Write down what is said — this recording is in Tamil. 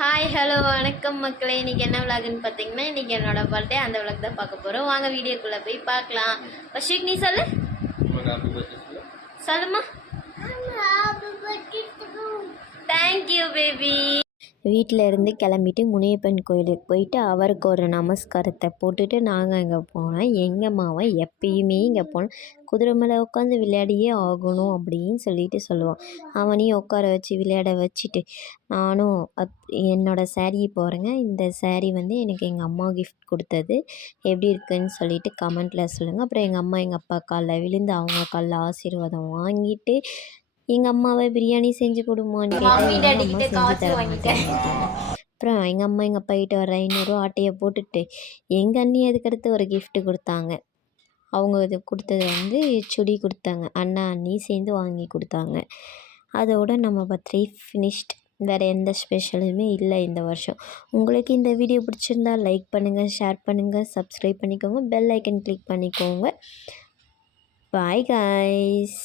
ஹாய் ஹலோ வணக்கம் மக்களே. இன்றைக்கி என்ன விளாகுன்னு பார்த்தீங்கன்னா, இன்றைக்கி என்னோட பர்த்டே. அந்த விளாக் தான் பார்க்க போகிறோம். வாங்க வீடியோக்குள்ளே போய் பார்க்கலாம். பஷீக் நீ சொல்லு. சொல்லுமா. Thank you baby. வீட்டில் இருந்து கிளம்பிட்டு முனியப்பன் கோயிலுக்கு போயிட்டு அவருக்கு ஒரு நமஸ்காரத்தை போட்டுட்டு நாங்கள் இங்கே போனோம். எங்கள் மாவன் எப்பயுமே இங்கே போனோம் குதிரை மேலே உட்காந்து விளையாடியே ஆகணும் அப்படின்னு சொல்லுவான். அவனையும் உட்கார வச்சு விளையாட வச்சுட்டு நானும் என்னோடய சேரீ போகிறேங்க. இந்த சேரீ வந்து எனக்கு எங்கள் அம்மா கிஃப்ட் கொடுத்தது. எப்படி இருக்குதுன்னு சொல்லிட்டு கமெண்ட்டில் சொல்லுங்கள். அப்புறம் எங்கள் அம்மா எங்கள் அப்பா காலில் விழுந்து அவங்க காலில் ஆசீர்வாதம் வாங்கிட்டு எங்கள் அம்மாவை பிரியாணி செஞ்சு கொடுமான்னு கேட்டு அப்புறம் எங்கள் அம்மா எங்கள் அப்பா கிட்ட ஒரு 500 ஆட்டையை போட்டுட்டு எங்கள் அண்ணி அதுக்கடுத்து ஒரு கிஃப்ட்டு கொடுத்தாங்க. அவங்க இது கொடுத்தது வந்து சுடி கொடுத்தாங்க. அண்ணா அண்ணி சேர்ந்து வாங்கி கொடுத்தாங்க. அதோட நம்ம பர்த்டே ஃபினிஷ்ட். வேறு எந்த ஸ்பெஷலுமே இல்லை இந்த வருஷம். உங்களுக்கு இந்த வீடியோ பிடிச்சிருந்தா லைக் பண்ணுங்கள், ஷேர் பண்ணுங்கள், சப்ஸ்கிரைப் பண்ணிக்கோங்க, பெல் ஐக்கன் கிளிக் பண்ணிக்கோங்க. Bye guys.